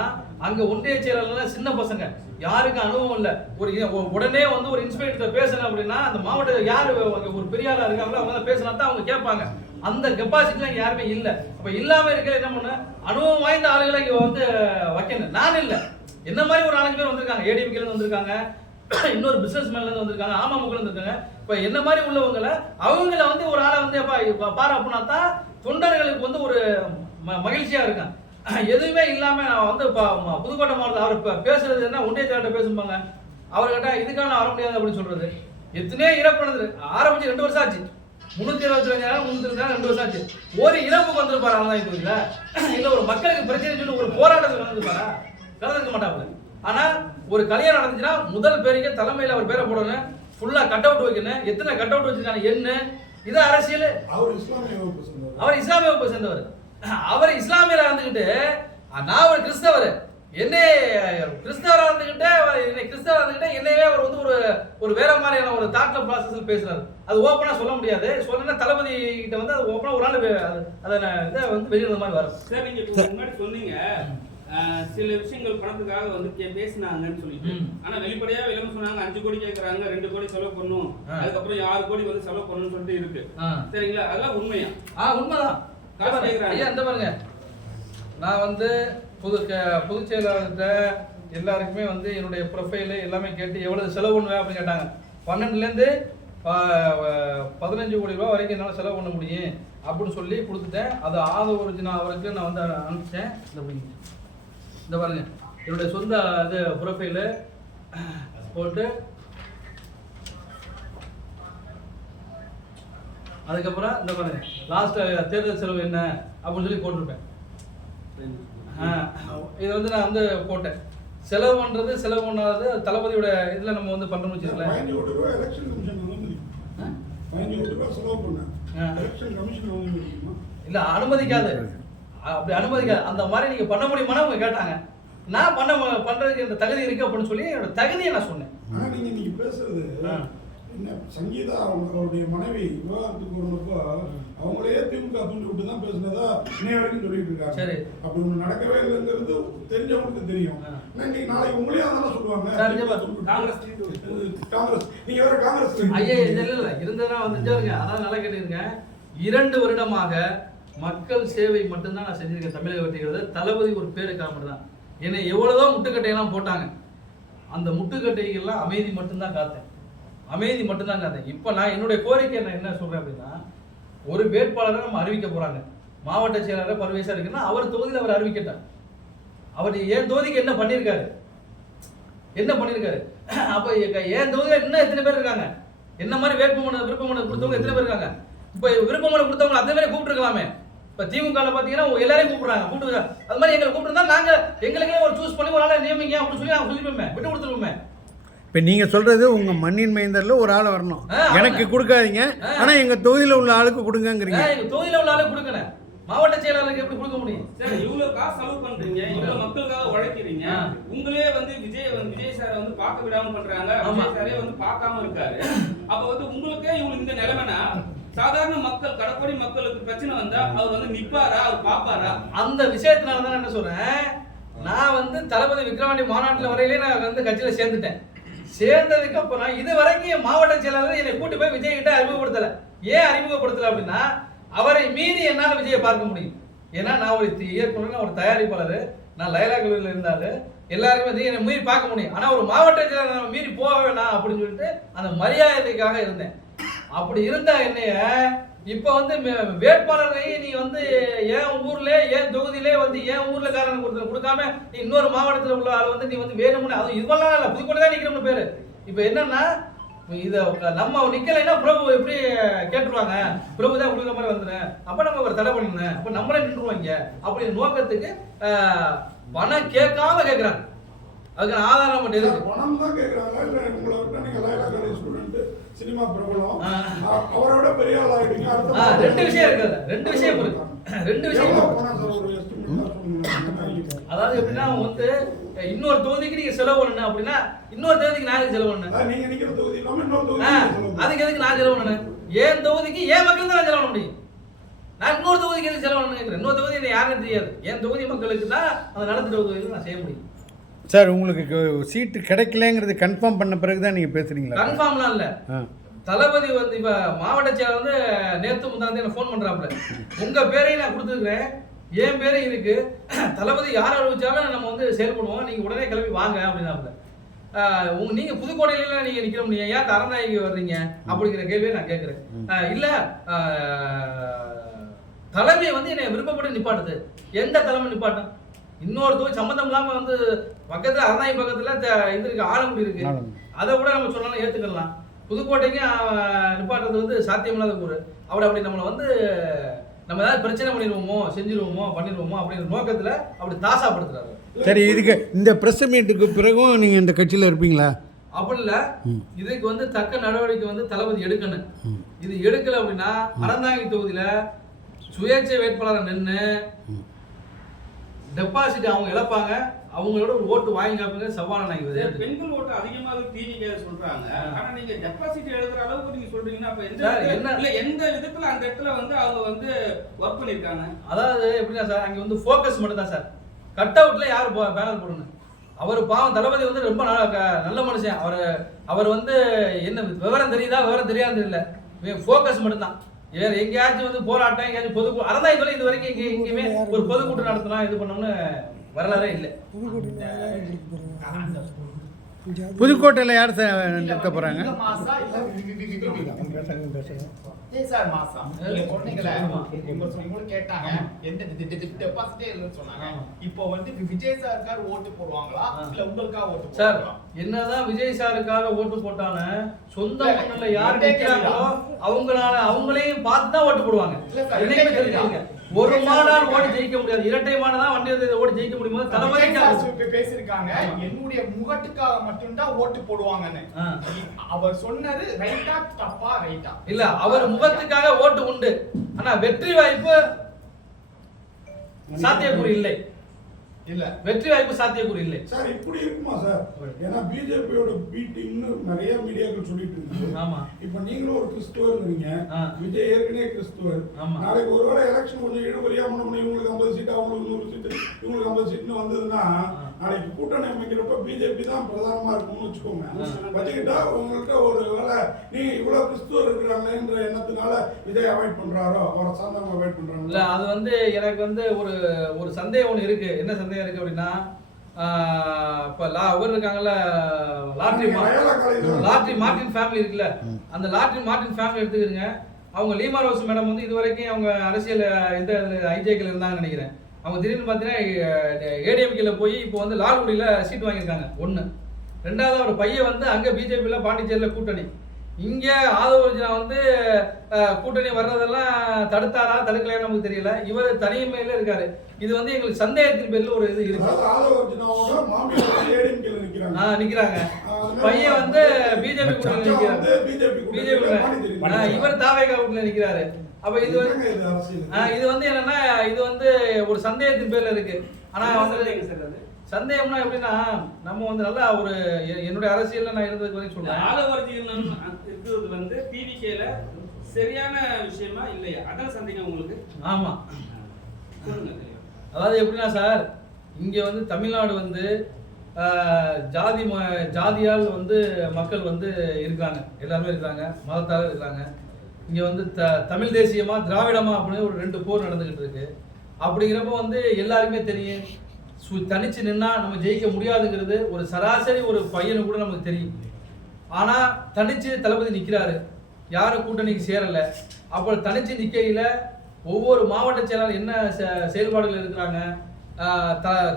அங்க ஒன்றிய செயலாளர்லாம் சின்ன பசங்க, யாருக்கும் அனுபவம் இல்ல. உடனே வந்து ஒரு இன்ஸ்பெக்டர் பேசணும் அப்படின்னா அந்த மாவட்டத்தில் யாரு ஒரு பெரிய ஆளா இருக்காங்களோ அவங்க பேசினா தான் அவங்க கேட்பாங்க. அந்த கெப்பாசிட்டிலாம் இங்க யாருமே இல்ல. அப்ப இல்லாம இருக்கிற என்ன பண்ண, அனுபவம் வாய்ந்த ஆளுகளை இங்க வந்து வைக்கணும். நான் இல்ல, என்ன மாதிரி ஒரு 4 பேர் வந்திருக்காங்க. ஏடிஎம்கேல இருந்து வந்திருக்காங்க, இன்னொரு பிசினஸ் மேன்ல இருந்து வந்திருக்காங்க, அமமுகல இருந்திருக்காங்க. இப்ப என்ன மாதிரி உள்ளவங்களை அவங்கள வந்து ஒரு ஆளை வந்து பாரு அப்படின்னா தான் தொண்டர்களுக்கு வந்து ஒரு மகிழ்ச்சியா இருக்கான். எதுவுமே இல்லாம நான் வந்து புதுக்கோட்டை மாவட்டத்தில் அவர் பேசுறது என்ன, ஒன்றிய செயலாளர்கிட்ட பேசுவாங்க. அவர்கிட்ட இதுக்காக நான் வர முடியாது அப்படின்னு சொல்றது. எத்தனையோ இறப்பு நடந்தது. ஆரம்பிச்சு 2 வருஷம் ஆச்சு. 325 302 வருஷம் ஆச்சு. ஒரு இறப்புக்கு வந்துருப்பாரு அதான் இது இல்ல ஒரு மக்களுக்கு பிரச்சனை சொல்லி ஒரு போராட்டத்தில் நடந்துருப்பாரா? கலந்துக்க மாட்டாங்க. ஆனா ஒரு கல்யாணம் நடந்துச்சுன்னா முதல் பேருக்கு தலைமையில அவர் பேரை போடணும், ஃபுல்லா கட் அவுட் வைக்கணும். எத்தனை கட் அவுட் வச்சிருக்காங்க என்ன? இது அரசியல். அவர் இஸ்லாமிய வகுப்பு சேர்ந்தவர். அவர் இஸ்லாமிய வகுப்பு சேர்ந்தவர். அவர் இஸ்லாமியரா இருந்துகிட்டு நான் ஒரு கிறிஸ்தவர், என்னை கிறிஸ்தவரா இருந்துகிட்டு என்னையே அவர் வந்து ஒரு வேற மாதிரியான ஒரு தாட்ல ப்ராசஸ்ல பேசுறாரு. அது ஓப்பனா சொல்ல முடியாது. சொல்லணும்னா தளபதி கிட்ட வந்து அது ஓப்பனா ஒரு நாள் அதை வந்து வெளியிடுற மாதிரி வரும். சார், நீங்க முன்னாடி சொன்னீங்க சில விஷயங்கள் பணத்துக்காக வந்து பேசினாங்கன்னு சொல்லிட்டு. ஆனா வெளிப்படையா விளம்பரம் சொன்னாங்க 5 கோடி கேட்கறாங்க, 2 கோடி செலவு பண்ணும், அதுக்கப்புறம் 6 கோடி வந்து செலவு பண்ணணும்னு சொல்லிட்டு இருக்கு. சரிங்களா? அதெல்லாம் உண்மையா? உண்மைதான். ஐயா, இந்த பாருங்க, நான் வந்து பொதுச் செயலாளர்கிட்ட எல்லாருக்குமே வந்து என்னுடைய ப்ரொஃபைலு எல்லாமே கேட்டு எவ்வளவு செலவு பண்ணுவேன் அப்படின்னு கேட்டாங்க. 12லேருந்து 15 கோடி ரூபா வரைக்கும் என்னால் செலவு பண்ண முடியும் அப்படின்னு சொல்லி கொடுத்துட்டேன். அது ஒரிஜினல் அவருக்கு நான் வந்து அனுப்பிச்சேன். இந்த பாருங்க, என்னுடைய சொந்த இது ப்ரொஃபைலு போட்டு அதுக்கப்புறம் இந்த பாருங்க லாஸ்ட் தேர்தல் செலவு என்ன அப்படின்னு சொல்லி போட்டிருப்பேன். இது வந்து நான் வந்து போட்டேன். செலவு பண்றது செலவு பண்ணாதது தளபதியோட இதுல நம்ம வந்து பண்றோம்னு வச்சுக்கலாம். 15 கோடி ரூபாய் எலெக்ஷன் கமிஷன் வந்து 15 கோடி ரூபாய் செலவு பண்ணேன். எலெக்ஷன் கமிஷன் வந்து இல்ல அனுமதிக்காது, அப்படி அனுமதிக்காது. அந்த மாதிரி நீங்க பண்ண முடியுமான்னு அவங்க கேட்டாங்க. நான் பண்றதுக்கு இந்த தகுதி இருக்கு அப்படின்னு சொல்லி என்னோட தகுதியை நான் சொன்னேன். ஆனா நீங்க பேசுறது என்ன, சங்கீதா அவருடைய மனைவி விவாதத்துக்கு வரப்போ அவங்களே திமுக தூண்டி விட்டு தான் பேசுனதா இன்னைய வரைக்கும் சொல்லிட்டு இருக்காங்க. சரி, அப்படி ஒண்ணு நடக்கவே இல்லைங்கிறது தெரிஞ்சவங்களுக்கு தெரியும். நாளைக்கு உங்களே தானே சொல்லுவாங்க காங்கிரஸ் நீங்க வேற காங்கிரஸ். ஐயா இல்ல இருந்ததுனா வந்துருங்க. அதான் நல்லா கேட்டுருங்க. 2 வருடமாக மக்கள் சேவை மட்டும்தான் நான் செஞ்சிருக்கேன் தமிழக வெற்றிங்கிறது. தளபதி ஒரு பேருக்காக மட்டும் தான். என்னை எவ்வளவுதான் முட்டுக்கட்டையெல்லாம் போட்டாங்க, அந்த முட்டுக்கட்டைகள்லாம் அமைதி மட்டும்தான் காத்தேன். அமைதி மட்டும்தான் காத்தேன். இப்போ நான் என்னுடைய கோரிக்கை நான் என்ன சொல்றேன் அப்படின்னா, ஒரு வேட்பாளரை நம்ம அறிவிக்க போறாங்க. மாவட்ட செயலாளர் பர்வேசா இருக்குன்னா அவர் தொகுதியில் அவர் அறிவிக்கட்டார். அவர் என் தொகுதிக்கு என்ன பண்ணியிருக்காரு அப்ப என் தொகுதியில் இன்னும் எத்தனை பேர் இருக்காங்க? என்ன மாதிரி விருப்பமனு கொடுத்தவங்க எத்தனை பேர் இருக்காங்க? இப்ப விருப்பமனு கொடுத்தவங்க அதே மாதிரி கூப்பிட்டு இருக்கலாமே. இப்ப திமுக பாத்தீங்கன்னா எல்லாரையும் கூப்பிடுறாங்க. அது மாதிரி எங்களை கூப்பிட்டு நாங்க எங்களுக்கே ஒரு சூஸ் பண்ணி ஒரு ஆளை நியமிங்க அப்படின்னு சொல்லி அவங்க சொல்லிப்போமே, விட்டு கொடுத்துருவோமே. இப்போ நீங்கள் சொல்கிறது உங்கள் மண்ணின் மைந்தரில் ஒரு ஆள் வரணும், எனக்கு கொடுக்காதீங்க, ஆனால் எங்கள் தொகுதியில் உள்ள ஆளுக்கு கொடுங்கங்கிறீங்க. எங்கள் தொகுதியில் உள்ள ஆளுக்கு கொடுக்கணும், மாவட்ட செயலாளருக்கு எப்படி கொடுக்க முடியும்? சரி, இவ்வளவு காசு செலவு பண்றீங்க, இவ்வளவு மக்களுக்காக உழைக்கிறீங்க, உங்களே வந்து விஜய் சாரை வந்து பார்க்க விடாம பண்றாங்க, விஜய் சாரே வந்து பார்க்காம இருக்காரு. அப்ப வந்து உங்களுக்கே இவ்வளவு இந்த நிலைமைனா சாதாரண மக்கள் கடற்கோடி மக்களுக்கு பிரச்சனை வந்தா அவர் வந்து நிப்பாரா, அவர் பாப்பாரா? அந்த விஷயத்தினால தான் என்ன சொல்றேன், நான் வந்து தளபதி விக்ரவாண்டி மாநாட்டில் வரையிலே நான் வந்து கட்சியில சேர்ந்ததுக்கு அப்புறம் இது வரைக்கும் மாவட்ட செயலாளர் என்னை கூட்டி போய் விஜய் கிட்ட அறிமுகப்படுத்தல. ஏன் அறிமுகப்படுத்தல அப்படின்னா, அவரை மீறி என்னால் விஜயை பார்க்க முடியும். ஏன்னா நான் ஒரு இயக்குனர், ஒரு தயாரிப்பாளர், நான் லயலா கல்லூரியில் இருந்தாலும் எல்லாருமே வந்து என்னை மீறி பார்க்க முடியும். ஆனா ஒரு மாவட்ட செயலாளர் மீறி போக வேணாம் அப்படின்னு சொல்லிட்டு அந்த மரியாதைக்காக இருந்தேன். அப்படி இருந்தா என்னைய இப்ப வந்து வேட்பாளரை நீ வந்து என் ஊர்ல என் தொகுதியிலே வந்து என் ஊர்ல காரன் கொடுக்காம நீ இன்னொரு மாவட்டத்தில் உள்ள ஆள் வந்து நீ வந்து வேணும்னு அது இதெல்லாம் இல்லை, புதுக்கோட்டை தான் நிக்கிறோம்னு பேரு. இப்ப என்னன்னா இத நம்ம நிக்கலைன்னா பிரபு எப்படி கேட்டுருவாங்க, பிரபு தான் கொடுக்குற மாதிரி வந்துடுறேன், அப்ப நம்ம ஒரு தடை பண்ணணும், அப்ப நம்மளே நின்றுவாங்க அப்படின்னு நோக்கத்துக்கு பணம் கேட்காம கேட்கிறாங்க. அதுக்கு ஆதாரம் மட்டும் இருக்கு. பணம் தான் கேட்கறாங்க. இல்ல உங்களை விட்டா நீங்க லைலா காலேஜ் ஸ்டூடெண்ட், சினிமா பிரபலம், அவரோட பெரிய ஆள் ஆயிட்டீங்க. ரெண்டு விஷயம் இருக்குது, ரெண்டு விஷயம் இருக்கு, ரெண்டு விஷயம். அதாவது எப்படின்னா வந்து இன்னொரு தொகுதிக்கு நீங்க செலவு பண்ணணும் அப்படின்னா இன்னொரு தொகுதிக்கு நான் செலவு பண்ணணும். நீங்க நிக்கிற தொகுதி இல்லாம இன்னொரு தொகுதி அதுக்கு எதுக்கு நான் செலவு பண்ணணும்? ஏன் தொகுதிக்கு ஏன் மக்கள் தான் செலவு பண்ண முடியும். நான் இன்னொரு தொகுதிக்கு எதுக்கு செலவு பண்ணணும் கேட்கிறேன். இன்னொரு தொகுதி யாருன்னு தெரியாது. என் தொகுதி மக்களுக்கு தான் அந்த நலத்திட்ட உதவிகள் நான் செய்ய முடியும். சார் உங்களுக்கு சீட்டு கிடைக்கலங்கிறது கன்ஃபார்ம் பண்ண பிறகு தான் நீங்கள் பேசுகிறீங்களா? கன்ஃபார்ம்லாம் இல்லை. தளபதி வந்து இப்போ மாவட்ட செயலர் வந்து நேற்று முந்தாந்து எனக்கு ஃபோன் பண்ணுறாப்புல, உங்கள் பேரையும் நான் கொடுத்துருக்குறேன், என் பேரும் இருக்கு, தளபதி யார் அறிவிச்சாலும் நம்ம வந்து செயல்படுவோம், நீங்கள் உடனே கிளம்பி வாங்க அப்படின்னாப்புல. நீங்கள் புதுக்கோட்டையில நீங்கள் நிற்கிற முடியும், ஏன் தரந்தாய்க்கு வர்றீங்க அப்படிங்கிற கேள்வியை நான் கேட்குறேன். இல்லை தலைமை வந்து என்னை விருப்பப்பட்டு நிப்பாட்டுது. எந்த தலைமை நிப்பாட்டும்? இன்னொரு தொகுதி சம்மந்தம் இல்லாமல் வந்து பக்கத்தில் அறநாய் பக்கத்தில் இது இருக்கு, ஆலங்குடி இருக்கு, அதை கூட நம்ம சொன்னாலும் ஏற்றுக்கலாம். புதுக்கோட்டைக்கு நிப்பாட்டுறது வந்து சாத்தியமில்லாத கூறு. அவர் அப்படி நம்மளை வந்து நம்ம ஏதாவது பிரச்சனை பண்ணிடுவோமோ செஞ்சிருவோமோ பண்ணிடுவோமோ அப்படிங்கிற நோக்கத்தில் அப்படி தாசாப்படுத்துறாரு. சரி, இதுக்கு இந்த பிரஸ் மீட்டுக்கு பிறகும் நீங்கள் இந்த கட்சியில் இருப்பீங்களா? அப்படி இல்லை, இதுக்கு வந்து தக்க நடவடிக்கை வந்து தளபதி எடுக்கணும். இது எடுக்கல அப்படின்னா அறந்தாங்கி தொகுதியில் சுயேட்சை வேட்பாளரை நின்று டெபாசிட் அவங்க இழப்பாங்க, அவங்களோட ஒரு ஓட்டு வாங்கி காப்புங்க சவாலான பெண்கள் ஓட்டு அதிகமாக டிவிகே சொல்றாங்க. ஆனா நீங்க டெபாசிட் எழுதுற அளவுக்கு நீங்க சொல்றீங்கன்னா அப்ப எந்த விதத்துல அந்த இடத்துல வந்து அவங்க வந்து ஒர்க் பண்ணிருக்காங்க? அதாவது எப்படின்னா சார், அங்க வந்து ஃபோக்கஸ் மட்டும் தான் சார். கட் அவுட்ல யார் பேனர் போடணும்? அவர் பாவம் தளபதி வந்து ரொம்ப நல்ல மனுஷன். அவர் வந்து என்ன விவரம் தெரியுதா விவரம் தெரியாது இல்லை, ஃபோக்கஸ் மட்டும்தான். வேற எங்கேயாச்சும் வந்து போராட்டம் எங்கேயாச்சும் பொது அறந்தாய் சொல்லி இது வரைக்கும் எங்கேயுமே ஒரு பொதுக்கூட்டம் நடத்தலாம் இது பண்ணோம்னு வரலாறே இல்லை. புதுக்கோட்டையில் யார் நிறுத்த போறாங்க? என்னதான் விஜய் சாருக்காக ஓட்டு போட்டாலும் சொந்த மண்ணில் யார் நிற்கிறாங்களோ அவங்களையும் பார்த்து தான் ஓட்டு போடுவாங்க. என்னைக்குமே தெரிஞ்சுக்கங்க, ஒரு மாடால் ஓடி ஜெயிக்க முடியாது, இரட்டை மாடு தான் வண்டி ஓடி ஜெயிக்க முடியும். தலைவலிக்காக பேசிருக்காங்க, என்னுடைய முகட்டுக்காக மட்டும்தான் ஓட்டு போடுவாங்கன்னு. அவர் சொன்னது ரைட்டா தப்பா? ரைட்டா இல்ல, அவர் முகத்துக்காக ஓட்டு உண்டு, ஆனா வெற்றி வாய்ப்பு சாத்தியக்கூறு இல்லை. இல்ல, வெற்றி வாய்ப்பு சாத்தியக்கூறு இல்லை சார். இப்படி இருக்குமா சார்? ஏன்னா பிஜேபியோட பி டீம்னு நிறைய மீடியாக்கள் சொல்லிட்டு இருக்கு. ஆமா, இப்ப நீங்களும் ஒரு கிறிஸ்துவர்ங்கறீங்க, விஜய் ஏற்கனவே கிறிஸ்துவர். நாளைக்கு ஒருவேளை எலெக்ஷன் கொஞ்சம் இழுபறியா பண்ணணும், இவங்களுக்கு 50 சீட் அவங்களுக்கு 100 சீட் இவங்களுக்கு 50 சீட்னு வந்ததுன்னா நாளைக்கு கூட்டணி அமைக்கிறப்ப பிஜேபி தான் பிரதானமா இருக்கும்னு வச்சுக்கோங்க. வச்சுக்கிட்டா உங்கள்கிட்ட ஒரு வேலை நீ இவ்வளவு கிறிஸ்துவர் இருக்கிறாங்கன்ற எண்ணத்தினால விஜய் அவாய்ட் பண்றாரோ, அவரை சார்ந்தவங்க அவாய்ட் பண்றாங்க. இல்ல, அது வந்து எனக்கு வந்து ஒரு சந்தேகம் ஒன்று இருக்கு. என்ன சந்தேகம் இருக்கு அப்படின்னா, இப்போ அவர் இருக்காங்கல்ல லாட்ரி மார்டின் ஃபேமிலி இருக்குல்ல, அந்த லாட்ரி மார்டின் ஃபேமிலி எடுத்துக்கிறீங்க. அவங்க லீமா ரோஸ் மேடம் வந்து இது வரைக்கும் அவங்க அரசியல் இந்த ஐஜேக்கில் இருந்தாங்கன்னு நினைக்கிறேன். அவங்க திடீர்னு பார்த்தீங்கன்னா ஏடிஎம்கேல போய் இப்போ வந்து லால்குடியில் சீட் வாங்கியிருக்காங்க. ஒன்று. ரெண்டாவது ஒரு பையன் வந்து அங்கே பிஜேபியில் பாண்டிச்சேரியில் கூட்டணி, இங்கே ஆதவர்ஜனா வந்து கூட்டணி வர்றதெல்லாம் தடுத்தாரா தடுக்கலையா நமக்கு தெரியல. இவர் தனிமையில இருக்காரு. இது வந்து எங்களுக்கு சந்தேகத்தின் பேர்ல ஒரு இது இருக்கு. நிக்கிறாங்க. பையன் வந்து பிஜேபி கூட்டணியில் நிக்கிறாரு. பிஜேபி இவர் தாவேகா கூட்டணியில் நிக்கிறாரு. அப்ப இது வந்து என்னன்னா இது வந்து ஒரு சந்தேகத்தின் பேர்ல இருக்கு. ஆனா வந்து சந்தேகம்னா எப்படின்னா, நம்ம வந்து நல்லா ஒரு என்னுடைய அரசியல்ல நான் இருந்ததுக்கு வரைக்கும் சொல்றேன், ஆலவர்ஜினம் இருக்கிறது வந்து டிவிகேல சரியான விஷயமா இல்லையா? அதான் சந்தேகம் உங்களுக்கு? ஆமா, அதாவது எப்படின்னா சார், இங்க வந்து தமிழ்நாடு வந்து ஜாதியால் வந்து மக்கள் வந்து இருக்காங்க, எல்லாருமே இருக்காங்க, மதத்தால் இருக்காங்க. இங்க வந்து தமிழ் தேசியமா திராவிடமா அப்படின்னு ஒரு 2 போர் நடந்துகிட்டு இருக்கு. அப்படிங்கிறப்ப வந்து எல்லாருக்குமே தெரியும், தனிச்சு நின்னா நம்ம ஜெயிக்க முடியாதுங்கிறது ஒரு சராசரி ஒரு பையனு கூட நமக்கு தெரியும். ஆனா தனிச்சு தளபதி நிக்கிறாரு. யாரும் கூட்டணிக்கு சேரலை. அப்போ தனிச்சு நிற்கையில் ஒவ்வொரு மாவட்ட செயலாளர் என்ன செயல்பாடுகள் இருக்கிறாங்க,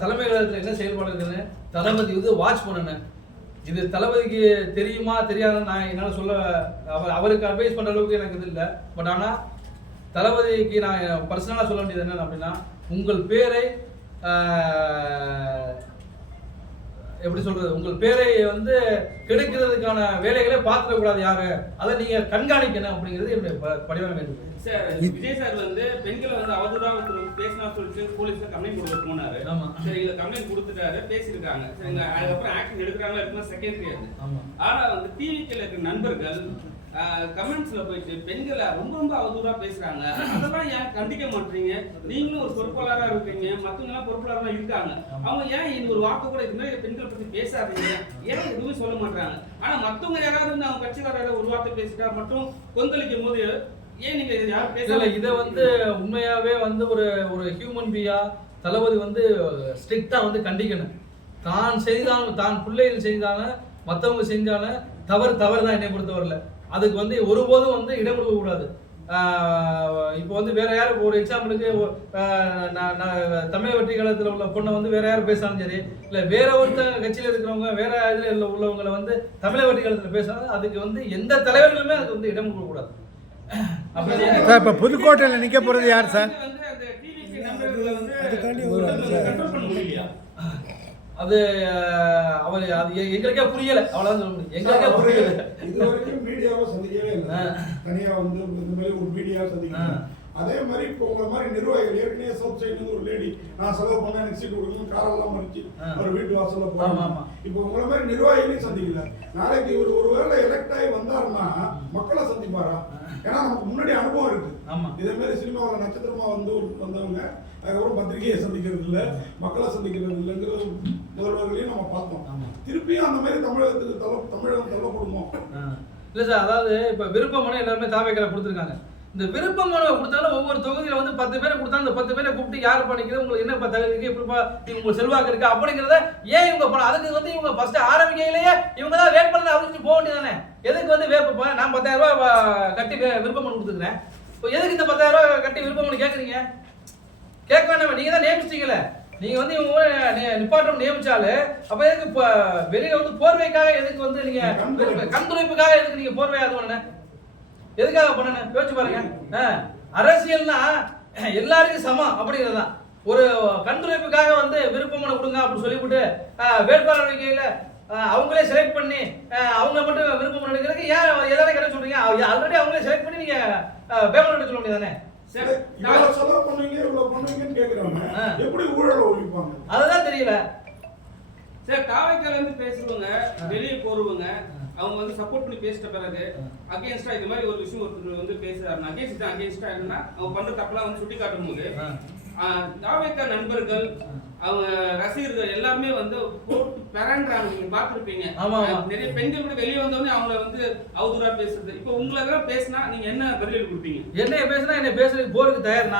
தலைமை கழகத்தில் என்ன செயல்பாடு இருக்குன்னு தளபதி வந்து வாட்ச் பண்ணணும். இது தளபதிக்கு தெரியுமா தெரியாதுன்னு நான் என்னால் சொல்ல, அவருக்கு அட்வைஸ் பண்ணுற அளவுக்கு எனக்கு இது இல்லை. பட் ஆனால் தளபதிக்கு நான் பர்சனலாக சொல்ல வேண்டியது என்ன அப்படின்னா, உங்கள் பேரை எப்படி சொல்றது, உங்கள் பேரை வந்து கெடுக்கிறதுக்கான வேலைகளை பார்த்துடக்கூடாது யாரு, அதை நீங்க கண்காணிக்கணும் அப்படிங்கிறது என்னுடைய பணிவான வேண்டும். சார் விஜய் சார் வந்து பெண்களை வந்து அவதூறா பேசினா சொல்லிட்டு போலீஸ்ல கம்ப்ளைண்ட் கொடுக்க போனாரு. சரி, இங்க கம்ப்ளைண்ட் கொடுத்துட்டாரு, பேசியிருக்காங்க. சரிங்க, அதுக்கப்புறம் ஆக்ஷன் எடுக்கிறாங்களா இருக்குமா செகண்டரி அது. ஆனா வந்து டிவிக்கில் இருக்கிற நண்பர்கள் கமெண்ட்ஸ்ல போயிட்டு பெண்களை ரொம்ப ரொம்ப அவதூறா பேசுறாங்க. அதெல்லாம் ஏன் கண்டிக்க மாட்டீங்க? நீங்களும் ஒரு பொறுப்பாளரா இருக்கீங்க, மத்தவங்க எல்லாம் பொறுப்பாளரா இருக்காங்க. அவங்க ஏன் இந்த ஒரு வாக்கு கூட இதுமாதிரி பெண்களை பத்தி பேசாதீங்க, ஏன் எதுவுமே சொல்ல மாட்டாங்க? ஆனா மத்தவங்க யாராவது வந்து அவங்க கட்சிக்காரர் ஒரு வார்த்தை பேசிட்டா மட்டும் கொந்தளிக்கும் போது ஏன் நீங்க யாரும் பேசல? இதை வந்து உண்மையாவே வந்து ஒரு ஹியூமன் பீயா தளபதி வந்து ஸ்ட்ரிக்டா வந்து கண்டிக்கணும். தான் செய்தாலும், தான் பிள்ளைகள் செய்தாலும், மற்றவங்க செஞ்சாலும் தவறு தான் என்னை பொறுத்தவரையில். அதுக்கு வந்து ஒருபோதும் வந்து இடம் கொடுக்க கூடாது. இப்போ வந்து வேற யாரும் ஒரு எக்ஸாம்பிளுக்கு தமிழக வெற்றி கழகத்தில் உள்ள பொண்ணை வந்து வேற யாரும் பேசினாலும் சரி, இல்லை வேற ஒருத்தங்க கட்சியில் இருக்கிறவங்க வேற இதில் உள்ளவங்களை வந்து தமிழக வெற்றி கழகத்தில் பேசினாலும் அதுக்கு வந்து எந்த தலைவர்களுமே அதுக்கு வந்து இடம் கொடுக்க கூடாது. சார் இப்போ புதுக்கோட்டையில் நிற்க போகிறது யார் சார்? அது அவர் அது எங்களுக்கே புரியல, அவ்வளவுதான் சொல்ல முடியும். எங்களுக்கே புரியல. இது வரைக்கும் மீடியாவை சந்திக்கவே இல்லை. தனியா வந்து இந்த மாதிரி ஒரு மீடியாவை சந்திக்கணும். அதே மாதிரி இப்போ உங்களை மாதிரி நிர்வாகிகள் ஏற்கனவே சவுத் சைட்ல ஒரு லேடி நான் செலவு பண்ண எனக்கு சீட்டு கொடுக்கணும் காரெல்லாம் மறிச்சு ஒரு வீட்டு வாசல்ல போகணும். இப்போ உங்களை மாதிரி நிர்வாகிகளையும் சந்திக்கல. நாளைக்கு இவர் ஒருவேளை எலெக்ட் ஆகி வந்தாருன்னா மக்களை சந்திப்பாரா? ஏன்னா நமக்கு முன்னாடி அனுபவம் இருக்கு. இதே மாதிரி சினிமாவில் நட்சத்திரமா வந்து வந்தவங்க அதுக்கப்புறம் பத்திரிகையை சந்திக்கிறது இல்லை, மக்களை சந்திக்கிறது இல்லைங்கிற முதல்வர்களையும் நம்ம பார்த்தோம். திருப்பியும் அந்த மாதிரி தமிழகத்துக்கு தமிழகம் தள்ளப்படுமோ? இல்லை சார், அதாவது இப்போ விருப்ப மனு எல்லாருமே தாவேக்கரை கொடுத்துருக்காங்க. இந்த விருப்ப மனுவை கொடுத்தாலும் ஒவ்வொரு தொகுதியில் வந்து 10 பேரை கொடுத்தா அந்த 10 பேரை கூப்பிட்டு யார் பண்ணிக்கிறது, உங்களுக்கு என்ன தகுதிக்கு எப்படிப்பா உங்களுக்கு செல்வாக்கு இருக்கு அப்படிங்கிறத ஏன் இவங்க பண்ண? அதுக்கு வந்து இவங்க ஃபர்ஸ்ட் ஆரம்பிக்கையிலேயே இவங்க தான் வேட் பண்ணல அப்படின்னு போக வேண்டியதானே? எதுக்கு வந்து வேப்ப நான் 10,000 ரூபாய் கட்டி விருப்ப மனு கொடுத்துக்கிறேன், எதுக்கு இந்த 10,000 ரூபாய் கட்டி விருப்ப மனு கேட்குறீங்க? கேட்க வேண்டாம், நீங்க தான் நியமிச்சிட்டீங்களே. நீங்க வந்து இவங்க நிப்பாட்டம் நியமிச்சாலு அப்ப எதுக்கு வெளியில வந்து போர்வைக்காக எதுக்கு வந்து நீங்க கண்துடைப்புக்காக எதுக்கு நீங்க போர்வை அது பண்ண? எதுக்காக பண்ணணும் யோசிச்சு பாருங்க. அரசியல்னா எல்லாருக்கும் சமம் அப்படிங்கிறதுதான். ஒரு கண்துடைப்புக்காக வந்து விருப்பமான கொடுங்க அப்படின்னு சொல்லிவிட்டு வேட்பாளர் அறிக்கையில அவங்களே செலக்ட் பண்ணி அவங்க மட்டும் விருப்பம் எடுக்கிறதுக்கு ஏன் எல்லாரும் கிடையாது சொல்றீங்க? ஆல்ரெடி அவங்களே செலக்ட் பண்ணி நீங்க பேமெண்ட் எடுக்க சொல்ல வேண்டியதானே? அதுதான் தெரியல சார். காவைக்கால இருந்து பேசுறவங்க வெளியே போறவங்க அவங்க வந்து சப்போர்ட் பண்ணி பேசிட்ட பிறகு அகைன்ஸ்டா இது மாதிரி ஒரு விஷயம் ஒருத்தர் வந்து பேசுறாரு, அகைன்ஸ்டா என்னன்னா அவங்க பண்ற தப்பெல்லாம் வந்து சுட்டி காட்டும் போது தாவேக்கா நண்பர்கள் அவங்க ரசிகர்கள் எல்லாருமே வந்து போட்டு பெறான்றாங்க. நீங்க பாத்துருப்பீங்க, நிறைய பெண்கள் கூட வெளியே வந்தவொடனே அவங்கள வந்து அவதூறா பேசுறது. இப்போ உங்களை பேசினா நீங்க என்ன பதில் கொடுப்பீங்க? என்ன பேசினா என்ன பேசுறதுக்கு போறதுக்கு தயார்.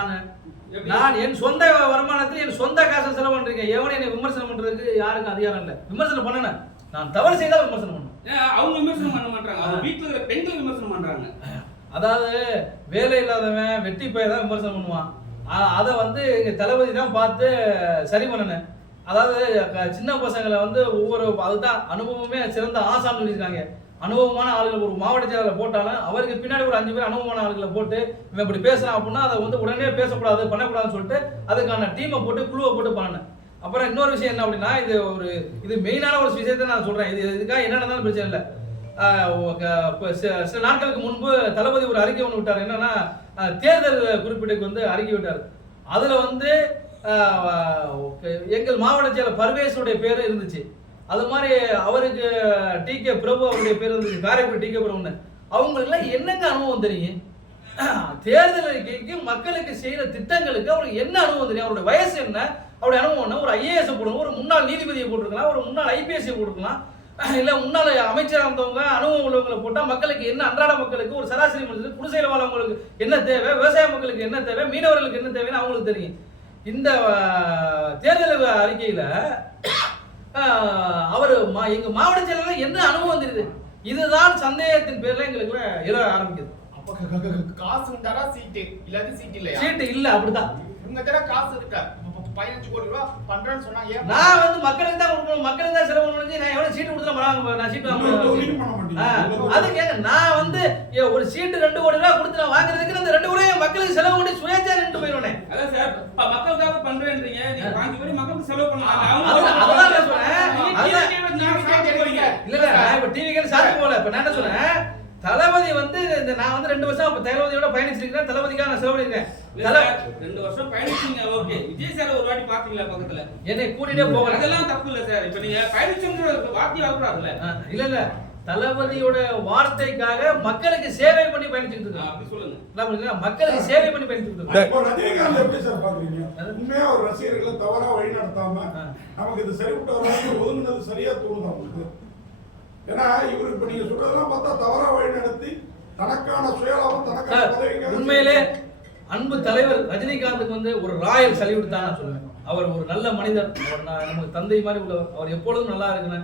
நான் என் சொந்த வருமானத்தில் என் சொந்த காசை செலவு பண்றீங்க. எவனை என்னை விமர்சனம் பண்றதுக்கு யாருக்கும் அதிகாரம் இல்லை. விமர்சனம் பண்ணணும், நான் தவறு செய்தால் விமர்சனம் பண்ணணும். அவங்க விமர்சனம் பண்ண மாட்டாங்க, அவங்க வீட்டுல இருக்கிற பெண்கள் விமர்சனம் பண்றாங்க. அதாவது வேலை இல்லாதவன் வெட்டி போய் தான் விமர்சனம் பண்ணுவான். அதை வந்து எங்க தளபதி தான் பார்த்து சரி பண்ணணும். அதாவது சின்ன பசங்களை வந்து ஒவ்வொரு அதுதான் அனுபவமே சிறந்த ஆசான்னு சொல்லியிருக்காங்க. அனுபவமான ஆளுகள் ஒரு மாவட்ட செயலாளர் போட்டாலும் அவருக்கு பின்னாடி ஒரு 5 பேர் அனுபவமான ஆளுகளை போட்டு இவன் இப்படி பேசுறான் அப்படின்னா அதை வந்து உடனே பேசக்கூடாது பண்ணக்கூடாதுன்னு சொல்லிட்டு அதுக்கான டீமை போட்டு குழுவை போட்டு பண்ணணும். அப்புறம் இன்னொரு விஷயம் என்ன அப்படின்னா, இது மெயினான ஒரு விஷயத்தை நான் சொல்றேன். இதுக்காக என்ன நடந்தாலும் பிரச்சனை இல்லை. சில நாட்களுக்கு முன்பு தளபதி ஒரு அறிக்கை ஒன்று விட்டார். என்னன்னா தேர்தல் குறிப்பீட்டுக்கு வந்து அறிக்கை விட்டார். அதுல வந்து எங்கள் மாவட்ட செயலர் பர்வேஸுடைய பேரு இருந்துச்சு. அது மாதிரி அவருக்கு டி.கே. பிரபு அவருடைய பேர் இருந்துச்சு, காரைக்குடி டி.கே. பிரபுன்னு. அவங்களுக்குலாம் என்னங்க அனுபவம் தெரியும்? தேர்தல் அறிக்கைக்கு மக்களுக்கு செய்யற திட்டங்களுக்கு அவருக்கு என்ன அனுபவம் தெரியும்? அவருடைய வயசு என்ன, அவருடைய அனுபவம் என்ன? ஒரு ஐஏஎஸ் போடுங்க, ஒரு முன்னாள் நீதிபதியை போட்டிருக்கலாம், ஒரு முன்னாள் ஐபிஎஸ் போட்டுக்கலாம், இல்லை முன்னாள் அமைச்சராக இருந்தவங்க அனுபவம் உள்ளவங்களை போட்டால் மக்களுக்கு என்ன, அன்றாட மக்களுக்கு ஒரு சராசரி மனிதருக்கு குடிசையில் வாழ்வங்களுக்கு என்ன தேவை, விவசாய மக்களுக்கு என்ன தேவை, மீனவர்களுக்கு என்ன தேவைன்னு அவங்களுக்கு தெரியும். இந்த தேர்தல் அறிக்கையில் அவர் எங்கள் மாவட்ட செயலாளர் என்ன அனுபவம் தெரியுது? இதுதான் சந்தேகத்தின் பேர்ல எங்களுக்கு எழ ஆரம்பிக்குது. அப்ப காசு உண்டாரா சீட்டு இல்லாட்டி சீட் இல்லையா? சீட்டு இல்ல, அப்படிதான். உங்க கிட்ட காசு இருக்கா? 15 கோடி ரூபாய் பண்றேன்னு சொன்னாங்க. நான் வந்து மக்களுக்கு தான் கொடுக்கணும், மக்களுக்கு தான் செலவு பண்ணணும். நான் எவ்வளவு சீட்டு கொடுத்தா வராங்க, நான் சீட்டு வாங்க. அது கேங்க, நான் வந்து ஒரு சீட்டு 2 கோடி ரூபாய் கொடுத்து நான் வாங்குறதுக்கு அந்த 2 கோடி மக்களுக்கு செலவு பண்ணி சுயேச்சா நின்று போயிடுவேன். அதான் சார், மக்களுக்காக பண்றேன்றீங்க, நீங்க வாங்கி போய் மக்களுக்கு செலவு பண்ணலாம். அதான் நான் சொல்றேன். இல்ல இல்ல, நான் இப்ப டிவிக்கு சாத்தி போல. இப்ப நான் என்ன சொல்றேன், தளபதி வந்து நான் வந்து 2 வருஷம் அப்ப தளபதியோட பயணிச்சிருக்கேன். தளபதிக்காக நான் செலவு பண்ணிருக்கேன். 2 வருஷம் பயணிச்சீங்க, ஓகே. விஜய் சார் ஒரு வாட்டி பாத்தீங்களா பக்கத்துல? என்னை கூட்டிட்டே போகல. அதெல்லாம் தப்பு இல்ல சார். இப்ப நீங்க பயணிச்சோம்ன்ற வார்த்தை வரக்கூடாதுல்ல. இல்ல இல்ல, தளபதியோட வார்த்தைக்காக மக்களுக்கு சேவை பண்ணி பயணிச்சுட்டு இருக்கோம். அப்படி சொல்லுங்க. மக்களுக்கு சேவை பண்ணி பயணிச்சுட்டு இருக்கோம். ரஜினிகாந்த் எப்படி சார் பாக்குறீங்க? உண்மையா ஒரு ரசிகர்களை தவறா வழி நடத்தாம நமக்கு இது சரிப்பட்ட வராது ஒதுங்கினது சரியா தோணுதா உங்களுக்கு? ஏன்னா இவரு இப்ப நீங்க சொல்றதெல்லாம் பார்த்தா தவறா வழி நடத்தி தனக்கான சுயலாபம் தனக்கான பதவிக்காக உண்மையிலே அன்பு தலைவர் ரஜினிகாந்துக்கு வந்து ஒரு ராயல் சல்யூட் தான் நான் சொல்லுவேன். அவர் ஒரு நல்ல மனிதர். அவர் நமக்கு தந்தை மாதிரி உள்ளவர். அவர் எப்பொழுதும் நல்லா இருக்குன்னு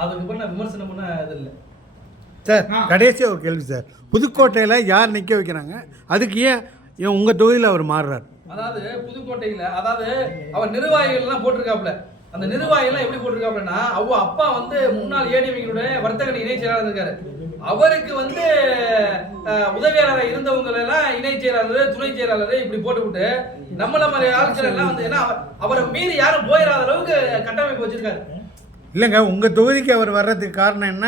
அதுக்கு பண்ண விமர்சனம் பண்ண இது இல்லை சார். கடைசியாக ஒரு கேள்வி சார், புதுக்கோட்டையில் யார் நிற்க வைக்கிறாங்க? அதுக்கு ஏன் உங்கள் தொகுதியில் அவர் மாறுறார்? அதாவது புதுக்கோட்டையில் அதாவது அவர் நிர்வாகிகள்லாம் போட்டிருக்காப்புல. அந்த நிர்வாகிகள்லாம் எப்படி போட்டிருக்காப்புலன்னா, அவங்க அப்பா வந்து முன்னாள் ஏடிஎம்களுடைய வர்த்தக இணை செயலாளர் இருக்காரு. அவருக்கு வந்து உதவியாளராக இருந்தவங்க எல்லாம் இணை செயலாளர், துணை செயலாளர் இப்படி போட்டுவிட்டு நம்மள மாதிரி ஆட்கள் எல்லாம் வந்து ஏன்னா அவரை மீறி யாரும் போயிடாத அளவுக்கு கட்டமைப்பு வச்சிருக்காரு. இல்லைங்க, உங்கள் தொகுதிக்கு அவர் வர்றதுக்கு காரணம் என்ன?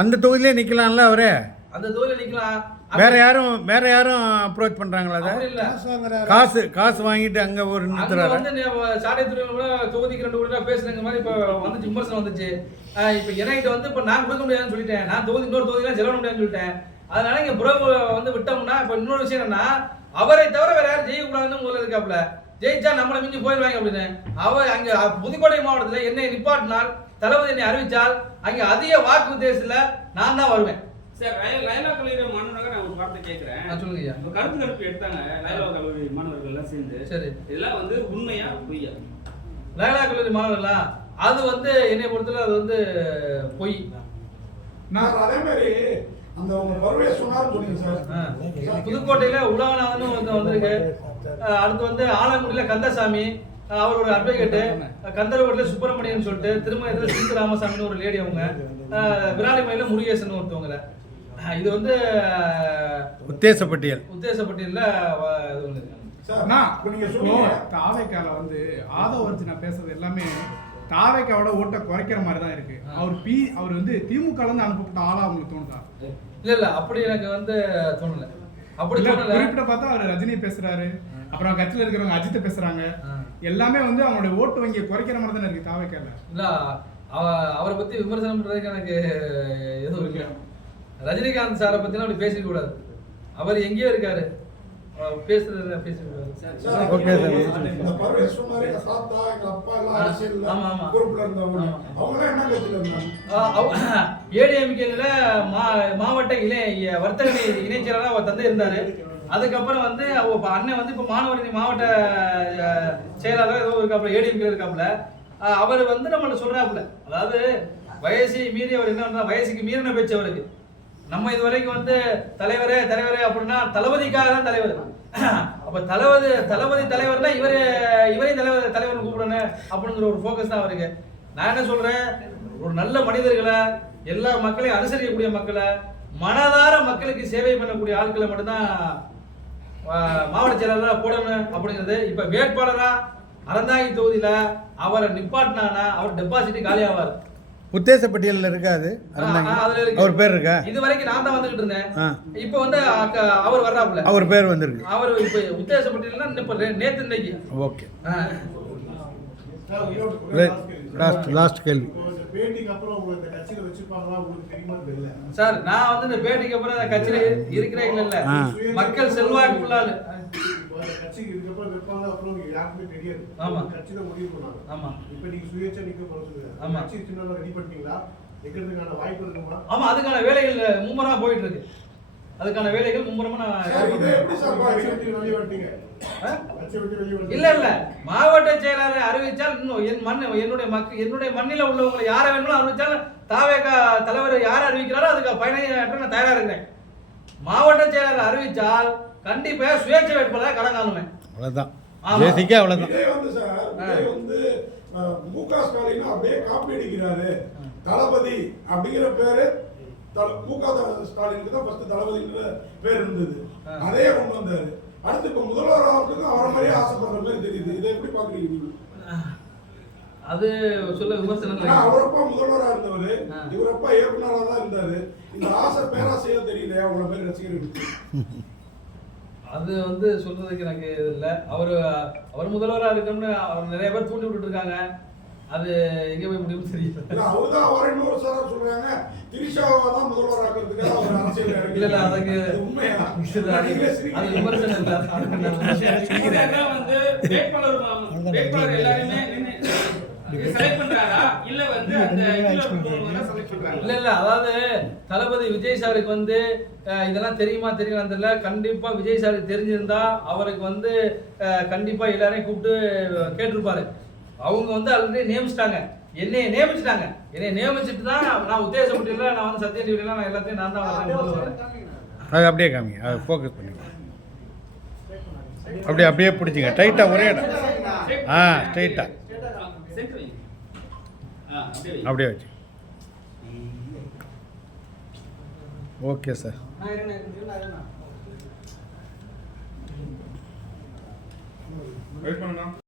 அந்த தொகுதியிலே நிற்கலாம்ல அவரு? அந்த தொகுதியில் நிற்கலாம். வேற யாரும் அப்ரோச் பண்றாங்களா? காசு வாங்கிட்டு அங்க ஒரு நிறுத்துறாரு. வந்து சாடைத்துறை தொகுதிக்கு 2 கோடி ரூபாய் பேசுறங்க மாதிரி இப்ப வந்துச்சு, விமர்சனம் வந்துச்சு. இப்ப என்கிட்ட வந்து இப்ப நான் கொடுக்க முடியாதுன்னு சொல்லிட்டேன். நான் இன்னொரு தொகுதியெல்லாம் செலவு முடியாதுன்னு சொல்லிட்டேன். அதனால இங்க புறவு வந்து விட்டோம்னா இப்ப இன்னொரு விஷயம் என்னன்னா, அவரை தவிர வேற யாரும் ஜெயிக்கக்கூடாதுன்னு முதல்ல இருக்காப்ல. ஜெயிச்சா நம்மளை மிஞ்சி போயிடுவாங்க அப்படின்னு. அவர் அங்க புதுக்கோட்டை மாவட்டத்தில் என்னை நிப்பாட்டினால், தளபதி என்னை அறிவிச்சால் அங்க அதிக வாக்கு உத்தேசத்துல நான் தான் வருவேன். சார், லயலா கல்லூரி மாணவர்கள் நான் ஒரு வார்த்தை கேட்கிறேன். சொல்லுங்க ஐயா. கருத்து கணிப்பு எடுத்தாங்க லயலா கல்லூரி மாணவர்கள் எல்லாம் சேர்ந்து. சரி, இதெல்லாம் வந்து உண்மையா பொய்யா? லயலா கல்லூரி மாணவர்களா, அது வந்து என்னை பொறுத்தவரை அது வந்து பொய். நான் அதே மாதிரி அந்த உங்க பருவையை சொன்னாருன்னு சொன்னீங்க சார். புதுக்கோட்டையில உலகநாதன் வந்திருக்கு. அடுத்து வந்து ஆலங்குடியில கந்தசாமி, அவர் ஒரு அட்வொகேட்டு. கந்தரவட்டில் சுப்பிரமணியன் சொல்லிட்டு, திருமணத்தில் சிந்து ராமசாமின்னு ஒரு லேடி, அவங்க விராலிமலையில முருகேசன் ஒருத்தவங்க. இது வந்து உத்தேசப்பட்டியல் உத்தேசப்பட்டியல்ல தாவைக்கால வந்து ஆதவ நான் பேசுறது எல்லாமே தாவைக்காவோட ஓட்ட குறைக்கிற மாதிரி தான் இருக்கு. அவர் வந்து திமுக இருந்து அனுப்பப்பட்ட ஆளா அவங்களுக்கு தோணுதா? இல்ல அப்படி எனக்கு வந்து தோணல. அப்படி குறிப்பிட்ட பார்த்தா அவர் ரஜினி பேசுறாரு, அப்புறம் கட்சியில இருக்கிறவங்க அஜித் பேசுறாங்க. எல்லாமே வந்து அவங்களுடைய ஓட்டு வங்கியை குறைக்கிற மாதிரி தானே இருக்கு தாவைக்கால. இல்ல அவரை பத்தி விமர்சனம் பண்றதுக்கு எனக்கு எதுவும் இல்லை. ரஜினிகாந்த் சாரை பத்தி அப்படி பேசிக்க கூடாது. அவர் எங்கேயோ இருக்காரு, பேசுறதுல பேசிக்கூடாது. ஏடிஎம்கேல மாவட்ட வர்த்தக இணை செயலாளர் அவர் தந்தை இருந்தாரு. அதுக்கப்புறம் வந்து அண்ணன் வந்து இப்ப மாணவரணி மாவட்ட செயலாளர் ஏதோ இருக்காப்புல, ஏடிஎம்கே இருக்காப்புல. அவர் வந்து நம்மள சொல்றாப்புல, அதாவது வயசை மீறி அவர் என்ன பண்றாரு, வயசுக்கு மீறின பேச்சு அவருக்கு. நம்ம இது வரைக்கும் வந்து தலைவரே அப்படின்னா தளபதிக்காக தான் தலைவர். அப்ப தளபதி தலைவர்னா இவரையும் தலைவர் கூப்பிடணும் அப்படிங்கிற ஒரு ஃபோக்கஸ் தான் அவருக்கு. நான் என்ன சொல்றேன், ஒரு நல்ல மனிதர்களை, எல்லா மக்களையும் அனுசரிக்கக்கூடிய மக்களை, மனதார மக்களுக்கு சேவை பண்ணக்கூடிய ஆட்களை மட்டும்தான் மாவட்ட செயலாளராக போடணும் அப்படிங்கிறது. இப்ப வேட்பாளரா அறந்தாங்கி தொகுதியில அவரை நிப்பாட்டினானா அவர் டெபாசிட் காலி ஆவார். உத்தேசப்பட்டியல்ல இருக்காது, அவர் பேர் இருக்கா? இது வரைக்கும் நான் தான் வந்துகிட்டு இருந்தேன். இப்ப வந்து அவர் வர்றாப்புல, அவர் பேர் வந்திருக்கு. அவர் இப்ப உத்தேசப்பட்டியல்னா இப்ப நேத்து இன்னைக்கு. ஓகே, லாஸ்ட் கேள்வி. பேட்டிக்கு அப்புறம் உங்களை இந்த கட்சியில வச்சிருப்பாங்களா உங்களுக்கு தெரியுமா? தெரியல சார். நான் வந்து இந்த பேட்டிக்கு அப்புறம் அந்த கட்சியில இருக்கிறேன் இல்ல, மக்கள் செல்வாக்கு ஃபுல்லால கட்சிக்கு இதுக்கப்புறம் வைப்பாங்க அப்புறம் யாருக்குமே தெரியாது. ஆமா, கட்சியில முடிவு பண்ணாங்க. ஆமா, இப்போ நீங்க சுயேட்சை நிக்க போறீங்க. ஆமா, கட்சி சின்னதா ரெடி பண்ணிட்டீங்களா? நிக்கிறதுக்கான வாய்ப்பு இருக்குமா? ஆமா, அதுக்கான வேலைகள் மும்முரமா போயிட்டு இருக்கு. அதுக்கான வேலைகள் மும்முரமா இல்ல மாவட்ட செயலாளரை அறிவிச்சால் இன்னும் என்னுடைய மண்ணில உள்ளவங்களை யாரை வேணுமோ அறிவிச்சாலும் தாவேக தலைவர் யார் அறிவிக்கிறாரோ அதுக்கு பயணியாற்ற நான் தயாரா இருக்கிறேன். மாவட்ட செயலர் அறிவித்தால் கண்டிப்பா சுயேட்சை வேட்பாளர் கடங்காலுவேன். அவ்வளவுதான். ஜேசிக்கு அவ்வளவுதான். இதே வந்து சார் இதே வந்து மு.க. ஸ்டாலின் அப்படியே காப்பி அடிக்கிறாரு. தளபதி அப்படிங்கிற பேரு மு.க. ஸ்டாலினுக்கு தான் ஃபர்ஸ்ட் தளபதிங்கிற பேர் இருந்தது. அதே கொண்டு வந்தாரு. அடுத்து இப்ப முதல்வர் ஆகிறதுக்கு அவரை மாதிரியே ஆசைப்படுற மாதிரி தெரியுது. இதை எப்படி பாக்குறீங்க நீங்க? அது சொல்ல விமர்சனம். அவரப்பா முதல்வராக இருந்தவர், இவரப்பா இயக்குனராக தான் இருந்தாரு. இந்த ஆசை பேராசையா தெரியல அவ்வளவு பேர் ரசிகர்களுக்கு. அது வந்து சொல்றதுக்கு எனக்கு இல்லை. அவர் முதல்வராக இருக்கணும்னு நிறைய பேர் தூண்டி விட்டுட்டு இருக்காங்க. அது எங்க போய் முடியும்னு தெரியல. அவர்தான் அவரை இன்னொரு சார் சொல்றாங்க திரிஷாவை தான் முதல்வர் ஆக்கிறதுக்காக அவர் அரசியல் இல்ல அதுக்கு உண்மையா அது விமர்சனம் இல்லை. வந்து வேட்பாளர் எல்லாருமே செலக்ட் பண்றாரா இல்ல வந்து அந்த செலக்ட் பண்றாங்க? இல்ல அதாவது தளபதி விஜய் சாருக்கு வந்து இதெல்லாம் தெரியுமா தெரியலாம் தெரியல. கண்டிப்பா விஜய் சாருக்கு தெரிஞ்சிருந்தா அவருக்கு வந்து கண்டிப்பா எல்லாரையும் கூப்பிட்டு கேட்டிருப்பாரு. அவங்க வந்து ஆல்ரெடி நியமிச்சிட்டாங்க, என்னைய நியமிச்சுட்டு தான் நான் உத்தேசப்பட்டியல நான் வந்து சத்திய டிவிலாம் நான் எல்லாத்தையும் நான் தான் வரேன். அது அப்படியே காமிங்க, அதை ஃபோக்கஸ் பண்ணுங்க. அப்படியே பிடிச்சிங்க டைட்டாக ஒரே இடம். ஸ்ட்ரைட்டாக அப்படியே வச்சு. Okay sir. வெயிட் பண்ணுங்க.